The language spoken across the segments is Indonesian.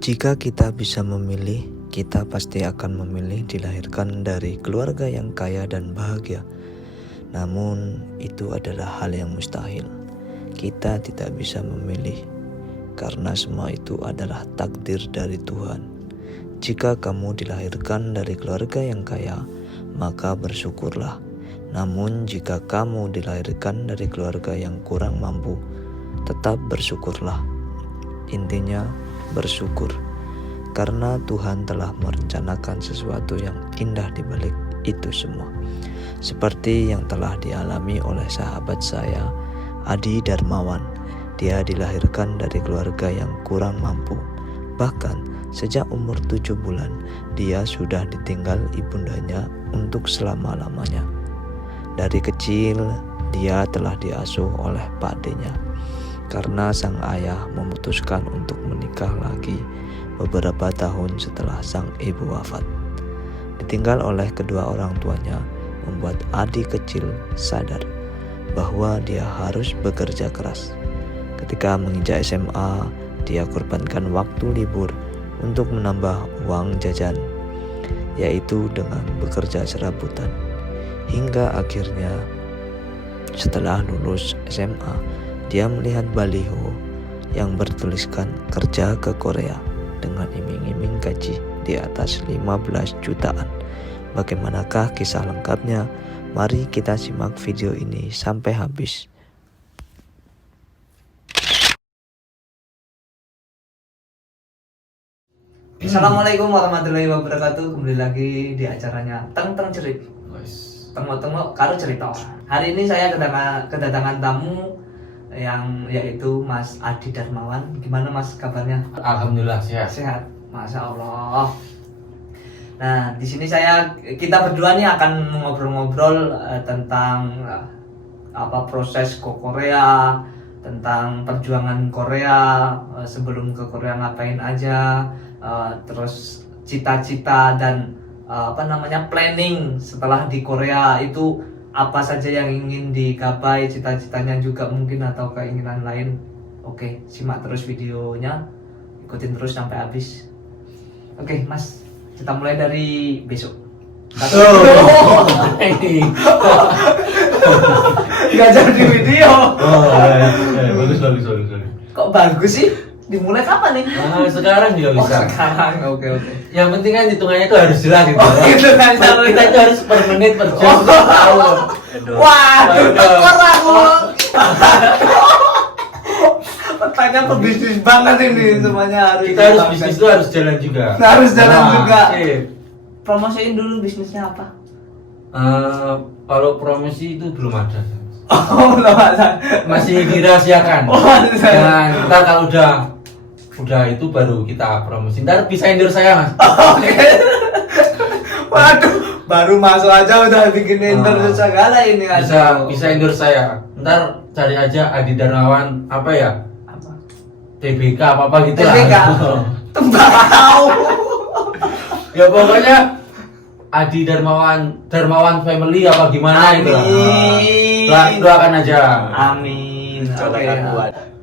Jika kita bisa memilih, kita pasti akan memilih dilahirkan dari keluarga yang kaya dan bahagia. Namun, itu adalah hal yang mustahil. Kita tidak bisa memilih, karena semua itu adalah takdir dari Tuhan. Jika kamu dilahirkan dari keluarga yang kaya, maka bersyukurlah. Namun, jika kamu dilahirkan dari keluarga yang kurang mampu, tetap bersyukurlah. Intinya, bersyukur, karena Tuhan telah merencanakan sesuatu yang indah di balik itu semua. Seperti yang telah dialami oleh sahabat saya, Adi Darmawan. Dia dilahirkan dari keluarga yang kurang mampu. Bahkan sejak umur 7 bulan, dia sudah ditinggal ibundanya untuk selama-lamanya. Dari kecil, dia telah diasuh oleh Pak D-nya. Karena sang ayah memutuskan untuk menikah lagi beberapa tahun setelah sang ibu wafat. Ditinggal oleh kedua orang tuanya membuat Adi kecil sadar bahwa dia harus bekerja keras. Ketika menginjak SMA, dia korbankan waktu libur untuk menambah uang jajan, yaitu dengan bekerja serabutan. Hingga akhirnya setelah lulus SMA, dia melihat baliho yang bertuliskan kerja ke Korea dengan iming-iming gaji di atas 15 jutaan. Bagaimanakah kisah lengkapnya? Mari kita simak video ini sampai habis. Assalamualaikum warahmatullahi wabarakatuh. Kembali lagi di acaranya Teng Cerit. Tengok karo cerita. Hari ini saya kedatangan tamu yang yaitu Mas Adi Darmawan. Gimana Mas kabarnya? Alhamdulillah sehat. Sehat, Masya Allah. Nah, di sini kita berdua nih akan ngobrol-ngobrol tentang proses ke Korea, tentang perjuangan Korea, sebelum ke Korea ngapain aja, terus cita-cita dan planning setelah di Korea itu apa saja yang ingin digapai, cita-citanya juga mungkin atau keinginan lain. Oke, simak terus videonya, ikutin terus sampai habis. Oke, Mas, kita mulai dari besok. Nggak jadi video. Bagus. Kok bagus sih? Dimulai kapan nih? Sekarang juga bisa. Sekarang, oke. Yang penting kan hitungannya itu harus jelas gitu. Gitu kan. Kita itu harus per menit per jam tahu. Waduh, tekor aku. Pertanyaan pebisnis banget ini semuanya harus. Kita harus bisnis itu harus jalan juga. Harus jalan juga. Sip. Promosiin dulu bisnisnya apa? Kalau promosi itu belum ada. Oh, belum ada. Masih dirahasiakan. Dan ntar kalau udah itu baru kita promosi. Ntar bisa endorse saya, Mas. Oke. Waduh, baru masuk aja udah bikin endorse segala ini aja. Bisa endorse saya. Ntar cari aja Adi Darmawan apa ya? Apa? TBK apa gitu lah. TBK. Tembakau. Ya pokoknya Adi Darmawan family apa gimana itu lah. Doakan aja. Amin. Oke.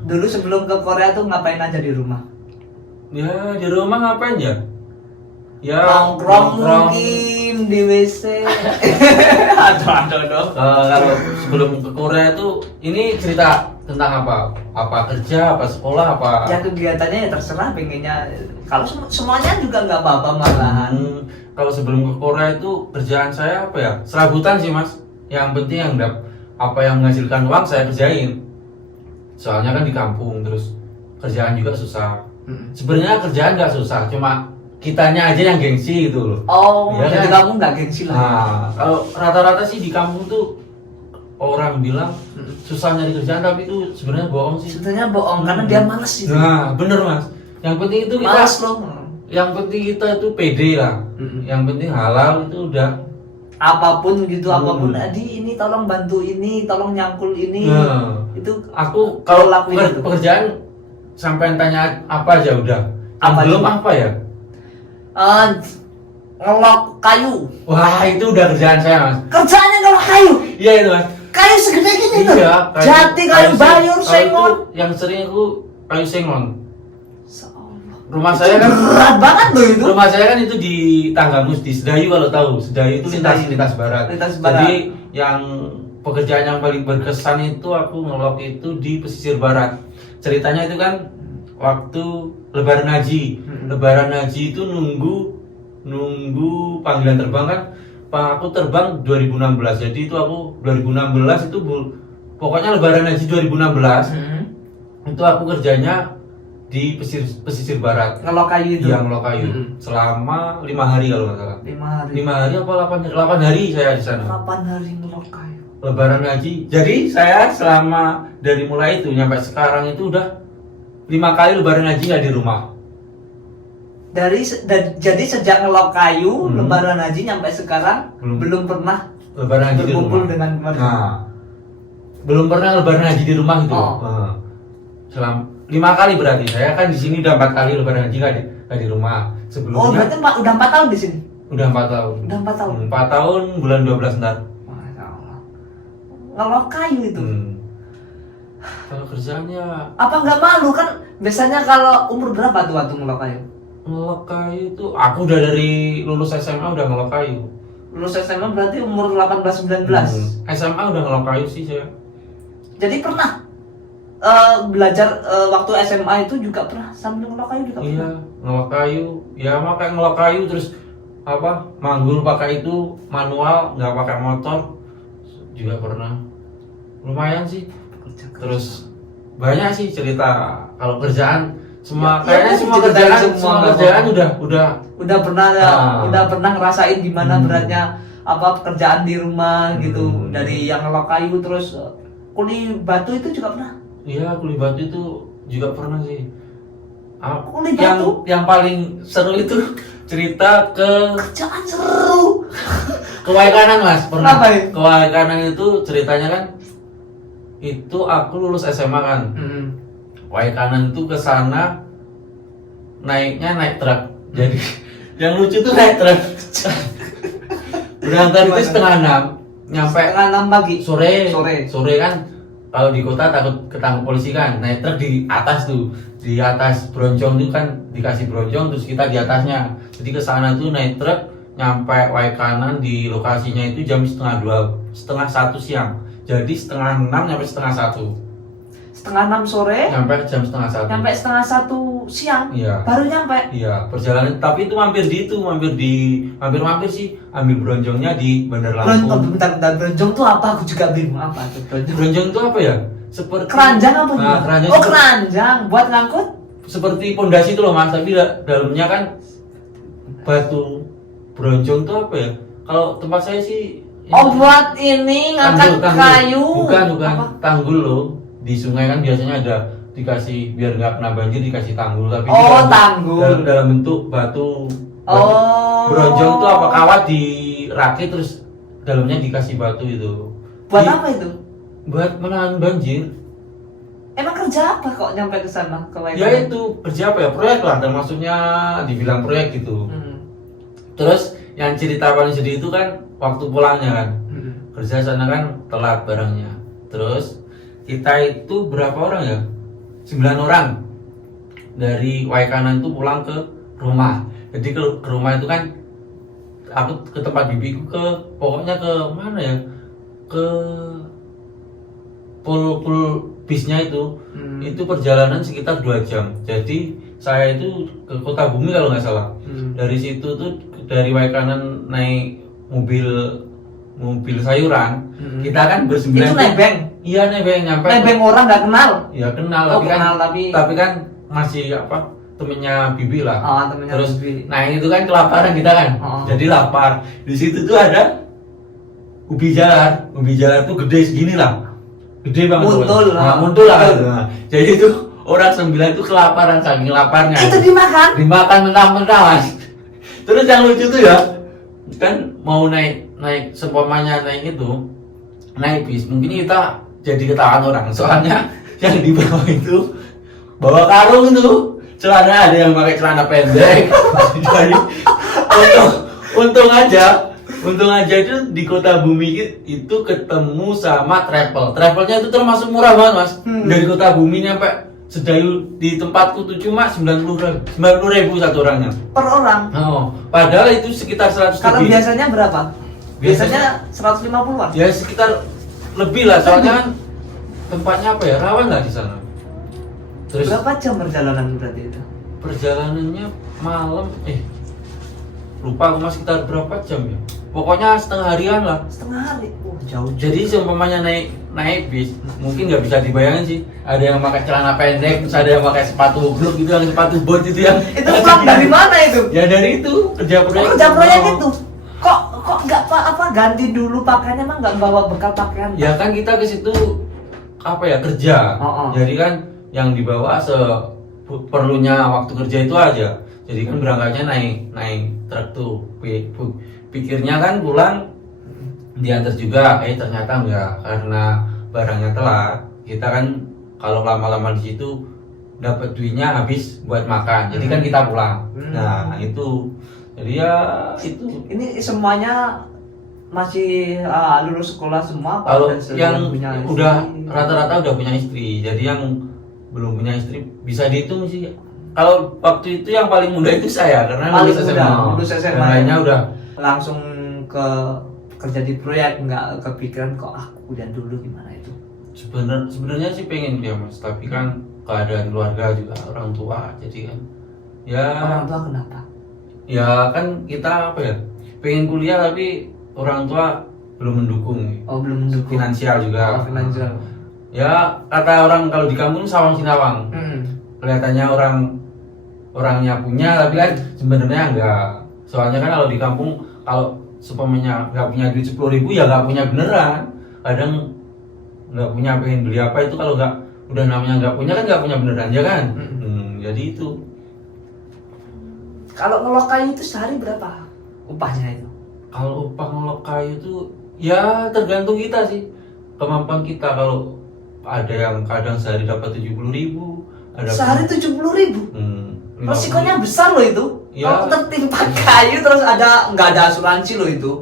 Dulu sebelum ke Korea tuh ngapain aja di rumah? Ya di rumah ngapain ya? Ya Nongkrong mungkin di WC. Aduh. Kalau sebelum ke Korea itu ini cerita tentang apa? Apa kerja, apa sekolah, apa? Ya kegiatannya ya terserah pengennya. Kalau semuanya juga nggak apa-apa malahan. Kalau sebelum ke Korea itu kerjaan saya apa ya? Serabutan sih, Mas. Yang penting apa yang menghasilkan uang saya kerjain. Soalnya kan di kampung, terus kerjaan juga susah. Sebenarnya kerjaan nggak susah, cuma kitanya aja yang gengsi gitu loh. Oh, ya jadi kan? kamu nggak gengsi lah. Nah, kalau rata-rata sih di kampung tuh orang bilang susah nyari kerjaan, tapi itu sebenarnya bohong sih. Sebenarnya bohong karena dia malas itu. Nah, bener Mas. Yang penting itu kita malas loh. Yang penting kita itu pede lah. Yang penting halal itu udah. Apapun gitu, apapun. Adi ini tolong bantu ini, tolong nyangkul ini. Itu aku kalau lakuin pekerjaan sampai tanya apa aja udah. Apa belum itu? Apa ya? Ngelok kayu. Wah, itu udah kerjaan saya, Mas. Kerjaannya ngelok kayu. Iya itu, Mas. Kayu segede gini tuh. Iya, Jati, kayu bayur, sengon. Yang sering aku kayu sengon. rumah saya kan berat banget loh itu. rumah saya kan itu di Tanggamus di Sedayu, kalau tahu Sedayu itu lintas barat. Lintas barat. Jadi yang pekerjaan yang paling berkesan itu aku ngelok itu di pesisir barat. Ceritanya itu kan waktu Lebaran Haji. Lebaran Haji itu nunggu panggilan terbang kan. Aku terbang 2016. Jadi itu aku 2016 itu pokoknya Lebaran Haji 2016. Itu aku kerjanya di pesisir barat. Ngelok kayu itu. Iya, ngelok kayu. Selama 5 hari kalau nggak salah. 5 hari. 5 hari apa 8 hari saya di sana. 8 hari ngelok kayu. Lebaran Haji. Jadi saya selama dari mulai itu nyampe sekarang itu udah 5 kali Lebaran Haji nggak di rumah. Jadi sejak ngelok kayu Lebaran Haji nyampe sekarang belum pernah Lebaran Haji di berkumpul rumah. dengan keluarga. Nah, belum pernah Lebaran Haji di rumah gitu. Oh. Nah, selama 5 kali berarti. Saya kan di sini udah 4 kali Lebaran Haji nggak di rumah. Sebelumnya Oh, berarti udah 4 tahun di sini. udah 4 tahun. Udah 4 tahun. 4 tahun bulan 12 ntar. Masya Allah. Ngelok kayu itu. Kalau kerjaannya Apa nggak malu kan? Biasanya kalau umur berapa tuh waktu ngelok kayu? ngelok kayu itu aku udah dari lulus SMA udah ngelok kayu. Lulus SMA berarti umur 18-19. SMA udah ngelok kayu sih saya. Jadi pernah belajar waktu SMA itu juga pernah sambil ngelok kayu juga Iya, pernah. ngelok kayu. Ya makanya ngelok kayu terus apa? Manggul pakai itu manual, nggak pakai motor juga pernah. Lumayan sih. Kerja keras. Terus banyak sih cerita kalau kerjaan semua Ya, kayaknya ya, semua ceritain kerjaan semua, kerjaan Bang. udah udah pernah ngerasain gimana beratnya apa pekerjaan di rumah gitu. Dari yang ngelok kayu terus kuli batu itu juga pernah. iya, kuli batu itu juga pernah sih. Kuli batu? Yang paling seru itu cerita ke Kerjaan seru. Waikanan Mas, pernah. Kenapa ya? Ke Waikanan itu ceritanya kan itu aku lulus SMA kan. Waikanan itu ke sana naiknya naik truk. Jadi yang lucu tuh naik truk. Berangkat itu setengah 6, nyampe Setengah 6 pagi. sore kan. Kalau di kota takut ketangkep polisi kan. Naik truk di atas tuh, di atas bronjong itu kan dikasih bronjong terus kita di atasnya. Jadi ke sana tuh naik truk nyampe Waikanan di lokasinya itu jam setengah 1 siang. Jadi setengah 6 nyampe setengah 1. Setengah 6 sore Nyampe jam setengah 1. sampai setengah 1 siang. Iya. Baru nyampe. Iya, perjalanan tapi itu mampir sih, ambil bronjongnya di Bandar Lampung. Bentar, bronjong tuh apa? Aku juga bingung apa tuh bronjong. Bronjong itu apa ya? Seperti Keranjang apa Nah, juga? keranjang Oh, keranjang buat ngangkut. seperti pondasi itu loh Mas, tapi dalamnya kan batu. Bronjong itu apa ya? Kalau tempat saya sih Oh, buat ini ngangkat kayu. Bukan, Apa? tanggul loh. Di sungai kan biasanya ada dikasih biar nggak kena banjir dikasih tanggul, tapi itu Oh, tanggul. dalam bentuk batu. Oh. Bronjong itu apa kawat dirakit terus dalamnya dikasih batu itu. Buat apa itu? Buat menahan banjir. Emang kerja apa kok nyampe ke sana ke Waikanan? Ya itu kerja apa ya, proyek lah, termasuknya dibilang proyek gitu. Terus yang cerita paling sedih itu kan waktu pulangnya kan. Kerja sana kan telat barangnya. Terus kita itu berapa orang ya? 9 orang dari Waikanan itu pulang ke rumah. Jadi ke rumah itu kan aku ke tempat bibiku pokoknya ke mana ya? Ke pul bisnya itu. Itu perjalanan sekitar 2 jam. Jadi saya itu ke Kota Bumi kalau nggak salah. Dari situ tuh dari Waikanan naik mobil sayuran. Kita kan bersembilan. Itu nebeng. Iya, nebeng nyampe. Nebeng orang nggak kenal. Ya kenal, Oh, tapi kenal, kan tapi kan masih apa? Temennya Bibi lah. Oh, temennya Terus Bibi. nah itu kan kelaparan kita kan. Oh. Jadi lapar. Di situ tuh ada ubi jalar. Ubi jalar tuh gede segini lah. Gede banget. Muntul lah. Nah, muntul lah. Nah, jadi tuh orang 9 tuh kelaparan saking laparnya. Itu dimakan? Dimakan mentah-mentah Mas. Terus yang lucu tuh ya, kan mau naik seumpamanya naik bis, mungkin kita jadi ketahuan orang. Soalnya yang di bawah itu bawa karung itu, celana ada yang pakai celana pendek. Jadi untung aja itu di Kota Bumi itu ketemu sama travelnya itu termasuk murah banget Mas. Dari Kota Bumi nyampe sedayu di tempatku tuh cuma 90.000 satu orangnya. Per orang. Oh, padahal itu sekitar 100 Kalau lebih. biasanya berapa? Biasanya 150-an. Ya sekitar lebih lah, soalnya kan tempatnya apa ya, rawan lah di sana. Terus Berapa jam perjalanan berarti itu? perjalanannya malam, lupa aku mas, sekitar berapa jam ya? Pokoknya setengah harian lah. Setengah hari. Jauh. Jadi seumpamanya naik bis, mungkin nggak bisa dibayangin sih. Ada yang pakai celana pendek, terus ada yang pakai sepatu blok gitu, yang sepatu bot itu yang. Itu pulang dari mana itu? Ya dari itu kerja proyek. Kerja proyek itu. Kok nggak apa ganti dulu pakaiannya, emang nggak bawa bekal pakaian? Ya kan kita ke situ apa ya, kerja. Jadi kan yang dibawa seperlunya waktu kerja itu aja. Jadi kan berangkatnya naik truk tuh. Pikirnya kan pulang diantar juga, ternyata enggak, karena barangnya telat. Kita kan kalau lama-lama di situ dapat duitnya habis buat makan. Jadi kan kita pulang. Nah, itu. Jadi ya itu. Ini semuanya masih lulus sekolah semua apa? Kalau Dan sudah yang punya istri? udah rata-rata udah punya istri. Jadi yang belum punya istri bisa dihitung sih. Kalau waktu itu yang paling muda itu saya, karena Paling lulus muda, SMA. lulus SMA. Yang lainnya udah langsung ke kerja di proyek, nggak kepikiran kok aku kuliah dulu gimana itu? sebenarnya sih pengen dia mas, tapi kan keadaan keluarga juga, orang tua, jadi kan ya Orang tua kenapa? ya kan kita apa ya, pengen kuliah tapi orang tua belum mendukung. Oh, belum mendukung. Finansial juga. Finansial. Ya kata orang kalau di kampung sawang sinawang. Kelihatannya orangnya punya, tapi kan sebenarnya enggak. Soalnya kan kalau di kampung, kalau supamanya nggak punya duit 10.000 ya nggak punya beneran. Kadang nggak punya, pengen beli apa itu kalau nggak, udah namanya nggak punya kan nggak punya beneran ya kan. Jadi itu. Kalau ngelok kayu itu sehari berapa upahnya itu? Kalau upah ngelok kayu itu ya tergantung kita sih, kemampuan kita. Kalau ada yang kadang sehari dapat 70.000, ada Sehari 70.000. 50.000. Resikonya besar loh itu. Ya. Kalau tertimpa kayu terus nggak ada asuransi loh itu.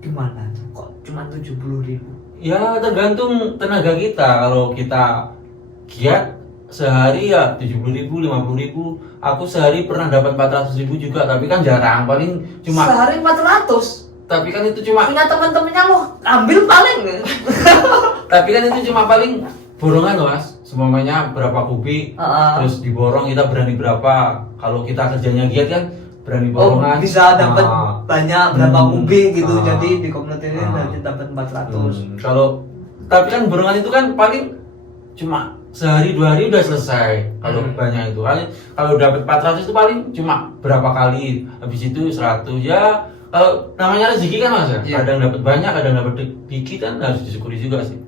Gimana tuh? Kok cuma 70.000? Ya tergantung tenaga kita. Kalau kita giat sehari ya 70.000, 50.000. Aku sehari pernah dapat 400.000 juga, tapi kan jarang, paling cuma. Sehari 400. Tapi kan itu cuma. Punya teman-temannya loh, ambil paling. Tapi kan itu cuma paling borongan loh mas. Semuanya berapa kubik, terus diborong kita berani berapa. Kalau kita kerjanya giat kan berani borongan. Bisa dapat banyak berapa kubik gitu. Ah. Jadi di komunitas ini nanti dapat 400. Kalau tapi kan borongan itu kan paling cuma sehari 2 hari udah selesai. Kalau banyak itu kali, kalau dapat 400 itu paling cuma berapa kali, habis itu 100 ya. Kalau namanya rezeki kan mas ya, kadang dapat banyak, kadang dapat dikit, kan harus disyukuri juga sih.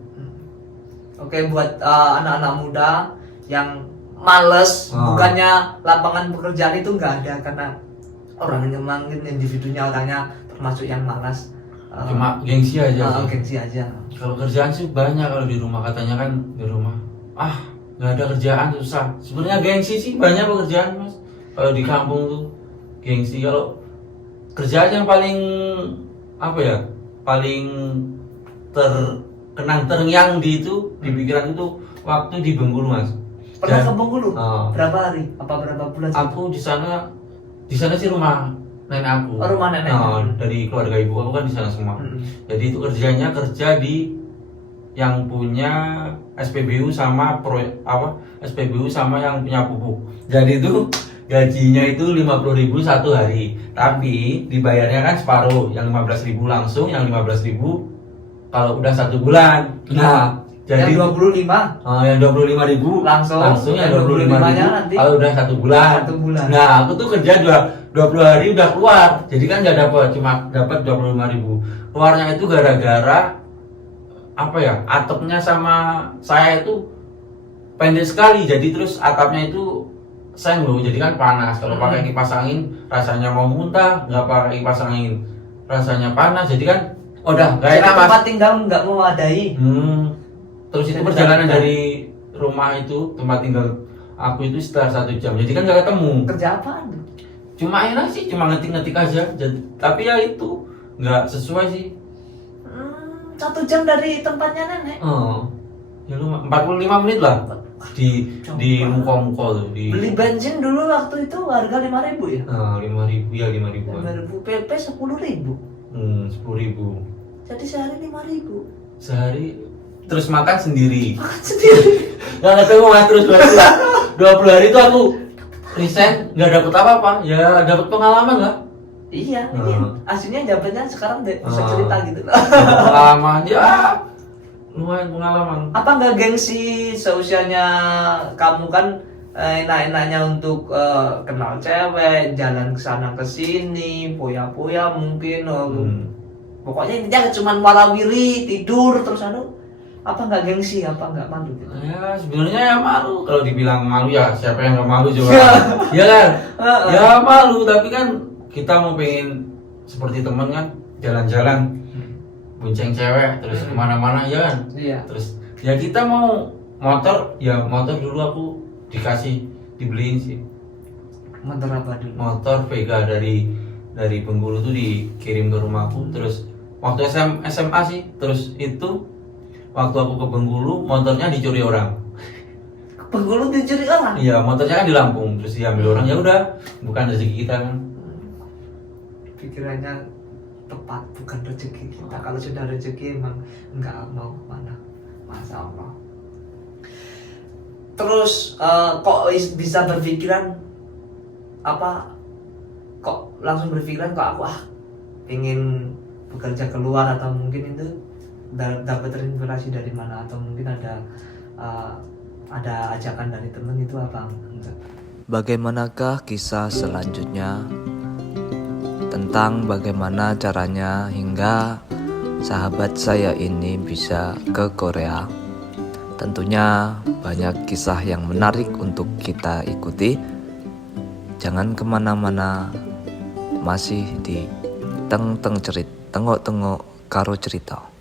Oke, buat anak-anak muda yang males, bukannya lapangan pekerjaan itu nggak ada, karena orang memang individunya, orangnya termasuk yang malas. Cuma gengsi aja sih. Gengsi aja. Kalau kerjaan sih banyak, kalau di rumah katanya kan di rumah nggak ada kerjaan susah. Sebenarnya gengsi sih banyak pekerjaan mas. Kalau di kampung tuh gengsi. Kalau kerjaan yang paling apa ya, paling terkenang terngiang di itu, di pikiran itu waktu di Bengkulu mas. Pernah ke Bengkulu? Berapa hari? Apa berapa bulan? Aku di sana sih rumah nenek aku. Oh, rumah nenek. Dari keluarga ibu aku kan di sana semua. Jadi itu kerjanya kerja di yang punya SPBU sama SPBU sama yang punya pupuk. Jadi itu gajinya itu 50.000 satu hari. Tapi dibayarnya kan separuh, yang 15.000 langsung, yang 15.000 kalau udah 1 bulan. Nah, jadi yang 25. Yang 25.000 langsung yang 25.000 nanti kalau udah 1 bulan. 1 bulan. Nah, aku tuh kerja 20 hari udah keluar. Jadi kan nggak dapat, cuma dapat 25.000. Keluarnya itu gara-gara apa ya? Atapnya sama saya itu pendek sekali. Jadi terus atapnya itu seng loh, jadi kan panas. Kalau pakai kipas angin rasanya mau muntah, nggak pakai kipas angin rasanya panas. Jadi kan udah nggak enak mas. Tempat tinggal nggak memadai. Terus itu perjalanan dari rumah itu tempat tinggal aku itu setelah 1 jam. Jadi kan nggak ketemu. Kerja apaan? Cuma enak sih, cuma ngetik-ngetik aja. Tapi ya itu nggak sesuai sih. 1 jam dari tempatnya nenek. Ya lu 45 menit lah. di muka-muka tuh di Beli bensin dulu waktu itu harga 5.000 ya? 5.000 ya 5.000-an. 5.000 PP 10.000. 10.000 Jadi sehari 5.000. sehari, terus makan sendiri. Makan sendiri. Nggak ketemu mas, terus 20 hari itu aku resign, nggak dapet apa-apa, ya dapet pengalaman lah. Iya, ini aslinya jawabannya sekarang bisa cerita gitu loh. Pengalaman, ya lumayan pengalaman. Apa nggak gengsi seusianya kamu kan enak-enaknya untuk kenal cewek, jalan ke sana ke sini, poya-poya mungkin, pokoknya intinya cuma warawiri, tidur terus apa nggak gengsi, apa nggak malu gitu? Ya sebenarnya ya malu, kalau dibilang malu ya siapa yang nggak malu coba. Iya kan? Ya malu, tapi kan kita mau pengen seperti teman kan, jalan-jalan, bonceng cewek, terus kemana-mana ya kan? Iya. Terus ya kita mau motor, ya motor dulu aku dibeliin sih. Motor apa dulu? Motor Vega dari Bengkulu tuh dikirim ke rumahku. Terus waktu SMA sih, terus itu waktu aku ke Bengkulu motornya dicuri orang. Ke Bengkulu dicuri orang? Iya, motornya kan di Lampung, terus diambil orang. Ya udah, bukan rezeki kita kan. Pikirannya tepat, bukan rezeki kita. Kalau sudah rezeki emang nggak mau kemana. Masya Allah. Terus kok bisa berpikiran kok langsung berpikiran kok aku pengen bekerja keluar, atau mungkin itu dapat terinspirasi dari mana, atau mungkin ada ajakan dari teman itu apa? Enggak. Bagaimanakah kisah selanjutnya tentang bagaimana caranya hingga sahabat saya ini bisa ke Korea? Tentunya banyak kisah yang menarik untuk kita ikuti. Jangan kemana-mana, masih di Tengok-tengok karo cerita.